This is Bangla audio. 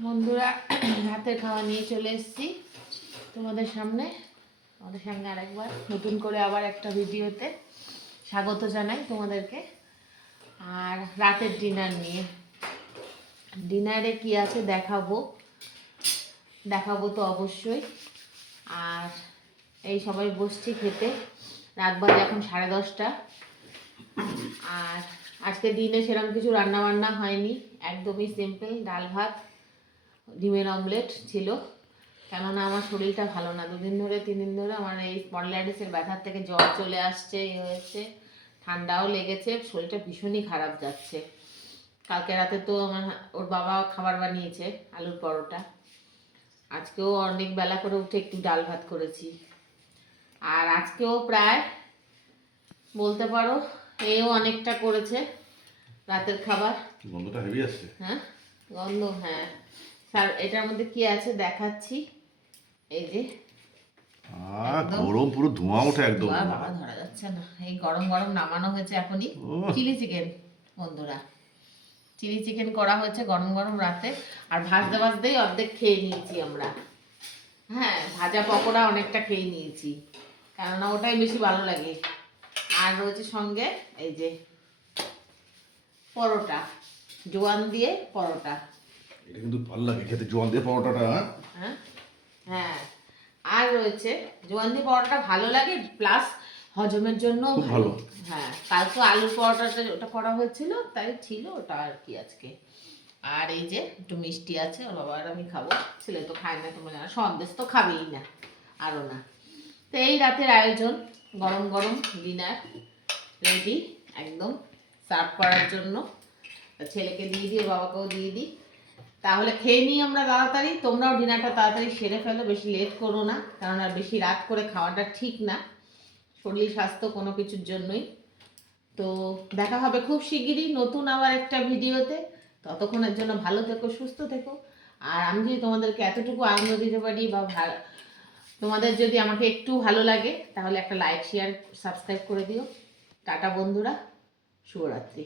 বন্ধুরা, রাতের খাওয়া নিয়ে চলে এসেছি তোমাদের সামনে আরেকবার নতুন করে আবার একটা ভিডিওতে স্বাগত জানাই তোমাদেরকে। আর রাতের ডিনারে কি আছে দেখাবো তো অবশ্যই। আর এই সবাই বসছি খেতে, রাত বাজে এখন 10:30। আর আজকে দিনে সেরকম কিছু রান্না বান্না হয়নি, একদমই সিম্পল ডাল ভাত ডিমের অমলেট ছিল। কেননা আমার শরীরটা ভালো না, 2-3 দিন ধরে আমার এই স্পন্ডলাইটিসের ব্যথার থেকে জ্বর চলে আসছে, হয়েছে, ঠান্ডাও লেগেছে, শরীরটা ভীষণই খারাপ যাচ্ছে। কালকে রাতে তো ওর বাবা খাবার বানিয়েছে আলুর পরোটা, আজকেও অনেক বেলা করে উঠে একটু ডাল ভাত করেছি। আর আজকেও প্রায় বলতে পারো এও অনেকটা করেছে রাতের খাবার। গন্ধটা হেভি আসছে। হ্যাঁ গন্ধ, হ্যাঁ। স্যার এটার মধ্যে কি আছে দেখাচ্ছি, এই যে গরম, পুরো ধোঁয়া ওঠে একদম। বাবা ধরা যাচ্ছে না, এই গরম গরম নামানো হয়েছে এখনই। চিলি চিকেন বন্ধুরা, চিলি চিকেন করা হয়েছে গরম গরম রাতে। আর ভাজতে ভাজতেই অর্ধেক খেয়ে নিয়েছি আমরা। হ্যাঁ, ভাজা পকোড়া অনেকটা খেয়ে নিয়েছি, কেননা ওটাই বেশি ভালো লাগে। আর রয়েছে সঙ্গে এই যে পরোটা, জোয়ান দিয়ে পরোটা। এটা কিন্তু ভালো লাগে খেতে, জোয়ান দিয়ে পরোটাটা। হ্যাঁ হ্যাঁ, আর রয়েছে জোয়ান দিয়ে পরোটা ভালো লাগে, প্লাস হজমের জন্য ভালো। হ্যাঁ, কালকে আলুর পরোটাটা ওটা করা হয়েছিল, তাই ছিল ওটা আর কি আজকে। আর এই যে একটু মিষ্টি আছে, ওর বাবা আর আমি খাবো, ছেলে তো খায় না, তোমরা জানো, সন্দেশ তো খাবেই না, আরও না। তো এই রাতের আয়োজন, গরম গরম ডিনার রেডি একদম সার্ভ করার জন্য। ছেলেকে দিয়ে দিই, বাবাকেও দিয়ে দিই, তাহলে খেয়ে নিই আমরা তাড়াতাড়ি। তোমরাও ডিনারটা তাড়াতাড়ি সেরে ফেলো, বেশি লেট করো না, কারণ আর বেশি রাত করে খাওয়াটা ঠিক না শরীর স্বাস্থ্য কোনো কিছুর জন্যই। তো দেখা হবে খুব শিগগিরই নতুন আবার একটা ভিডিওতে। ততক্ষণের জন্য ভালো থেকো, সুস্থ থেকো। আর আমি যদি তোমাদেরকে এতটুকু আনন্দ দিতে পারি বা তোমাদের যদি আমাকে একটু ভালো লাগে, তাহলে একটা লাইক শেয়ার সাবস্ক্রাইব করে দিও। টাটা বন্ধুরা, শুভরাত্রি।